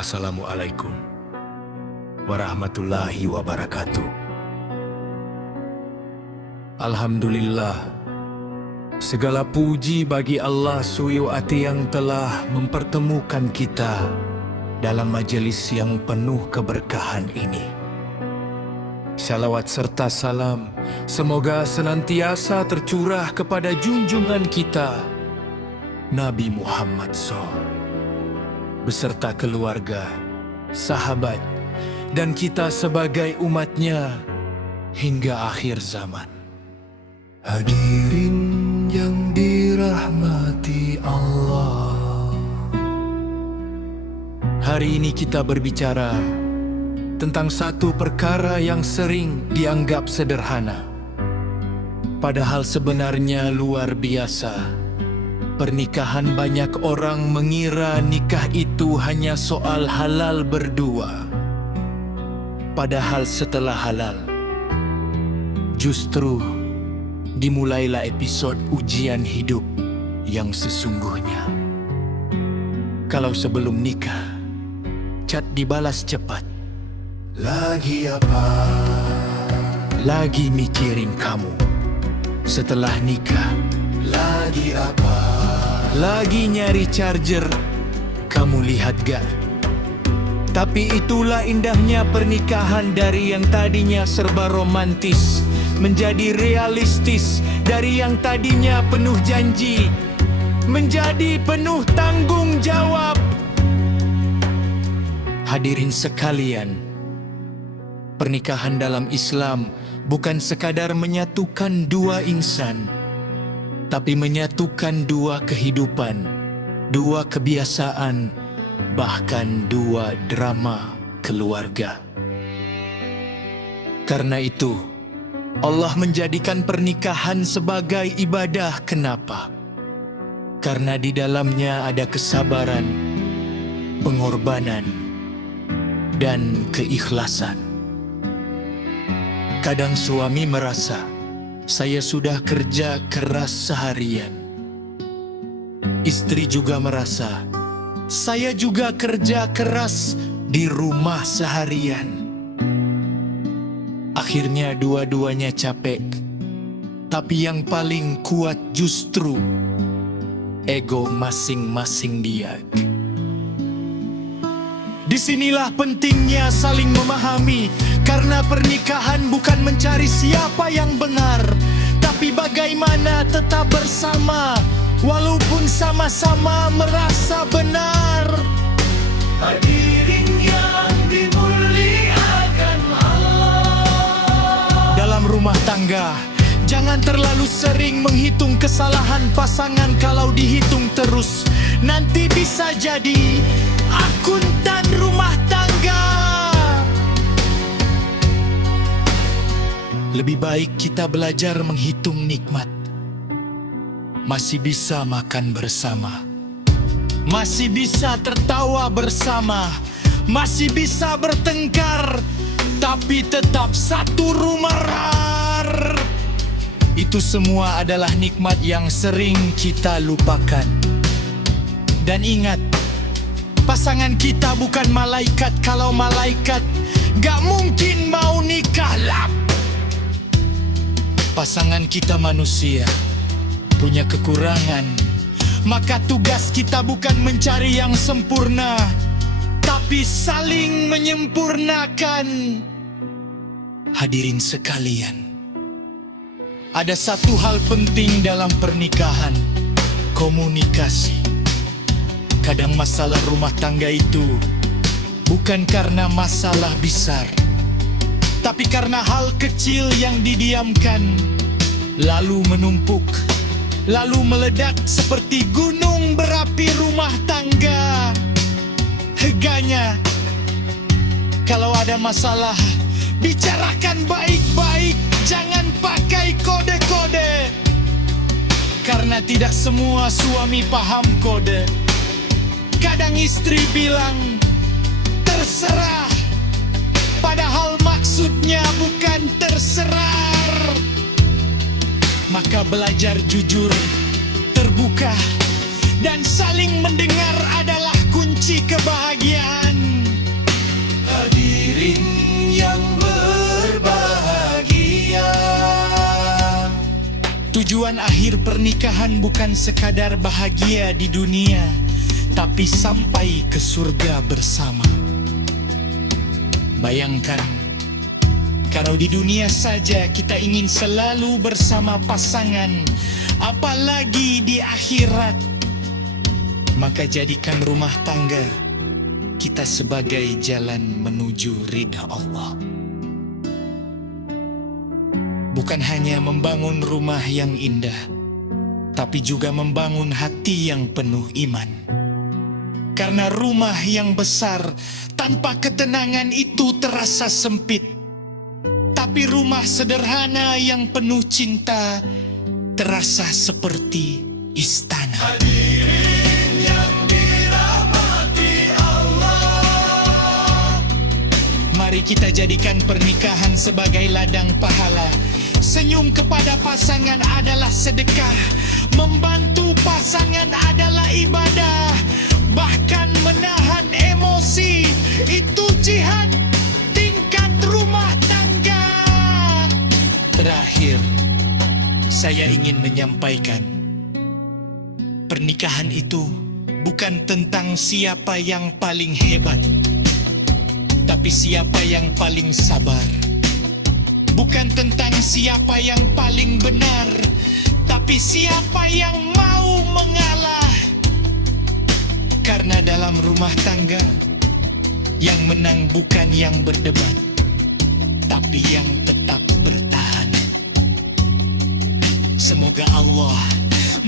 Assalamualaikum warahmatullahi wabarakatuh. Alhamdulillah, segala puji bagi Allah Subhanahu yang telah mempertemukan kita dalam majelis yang penuh keberkahan ini. Salawat serta salam semoga senantiasa tercurah kepada junjungan kita Nabi Muhammad SAW beserta keluarga, sahabat, dan kita sebagai umatnya hingga akhir zaman. Hadirin yang dirahmati Allah, hari ini kita berbicara tentang satu perkara yang sering dianggap sederhana, padahal sebenarnya luar biasa. Pernikahan banyak orang mengira nikah itu hanya soal halal berdua. Padahal setelah halal, justru dimulailah episode ujian hidup yang sesungguhnya. Kalau sebelum nikah, chat dibalas cepat. Lagi apa? Lagi mikirin kamu. Setelah nikah, lagi apa? Lagi nyari charger, kamu lihat gak? Tapi itulah indahnya pernikahan, dari yang tadinya serba romantis menjadi realistis, dari yang tadinya penuh janji menjadi penuh tanggung jawab. Hadirin sekalian, pernikahan dalam Islam bukan sekadar menyatukan dua insan, tapi menyatukan dua kehidupan, dua kebiasaan, bahkan dua drama keluarga. Karena itu, Allah menjadikan pernikahan sebagai ibadah. Kenapa? Karena di dalamnya ada kesabaran, pengorbanan, dan keikhlasan. Kadang suami merasa, saya sudah kerja keras seharian. Istri juga merasa, saya juga kerja keras di rumah seharian. Akhirnya dua-duanya capek, tapi yang paling kuat justru ego masing-masing dia. Disinilah pentingnya saling memahami, karena pernikahan bukan mencari siapa yang benar, tapi bagaimana tetap bersama walaupun sama-sama merasa benar. Hadirin yang dimuliakan Allah, dalam rumah tangga jangan terlalu sering menghitung kesalahan pasangan. Kalau dihitung terus, nanti bisa jadi akuntan rumah tangga. Lebih baik kita belajar menghitung nikmat. Masih bisa makan bersama, masih bisa tertawa bersama, masih bisa bertengkar, tapi tetap satu rumah. Itu semua adalah nikmat yang sering kita lupakan. Dan ingat, pasangan kita bukan malaikat. Kalau malaikat, gak mungkin mau nikah lap. Pasangan kita manusia, punya kekurangan. Maka tugas kita bukan mencari yang sempurna, tapi saling menyempurnakan. Hadirin sekalian, ada satu hal penting dalam pernikahan, komunikasi. Kadang masalah rumah tangga itu bukan karena masalah besar, tapi karena hal kecil yang didiamkan, lalu menumpuk, lalu meledak seperti gunung berapi rumah tangga. Heganya, kalau ada masalah, bicarakan baik-baik, jangan pakai kode-kode. Karena tidak semua suami paham kode. Kadang istri bilang, terserah, padahal maksudnya bukan terserah. Maka belajar jujur, terbuka, dan saling mendengar adalah kunci kebahagiaan. Tujuan akhir pernikahan bukan sekadar bahagia di dunia, tapi sampai ke surga bersama. Bayangkan, kalau di dunia saja kita ingin selalu bersama pasangan, apalagi di akhirat, maka jadikan rumah tangga kita sebagai jalan menuju ridha Allah. Bukan hanya membangun rumah yang indah, tapi juga membangun hati yang penuh iman. Karena rumah yang besar tanpa ketenangan itu terasa sempit, tapi rumah sederhana yang penuh cinta terasa seperti istana. Hadirin yang dirahmati Allah, mari kita jadikan pernikahan sebagai ladang pahala. Senyum kepada pasangan adalah sedekah, membantu pasangan adalah ibadah, bahkan menahan emosi itu jihad tingkat rumah tangga. Terakhir, saya ingin menyampaikan, pernikahan itu bukan tentang siapa yang paling hebat, tapi siapa yang paling sabar. Bukan tentang siapa yang paling benar, tapi siapa yang mau mengalah. Karena dalam rumah tangga, yang menang bukan yang berdebat, tapi yang tetap bertahan. Semoga Allah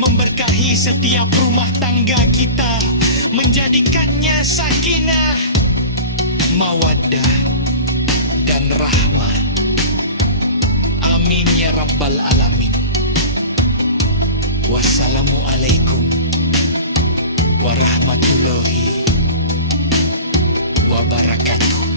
memberkahi setiap rumah tangga kita, menjadikannya sakinah, mawaddah, dan rahmah. Amin ya rabbal alamin. Wassalamualaikum warahmatullahi wabarakatuh.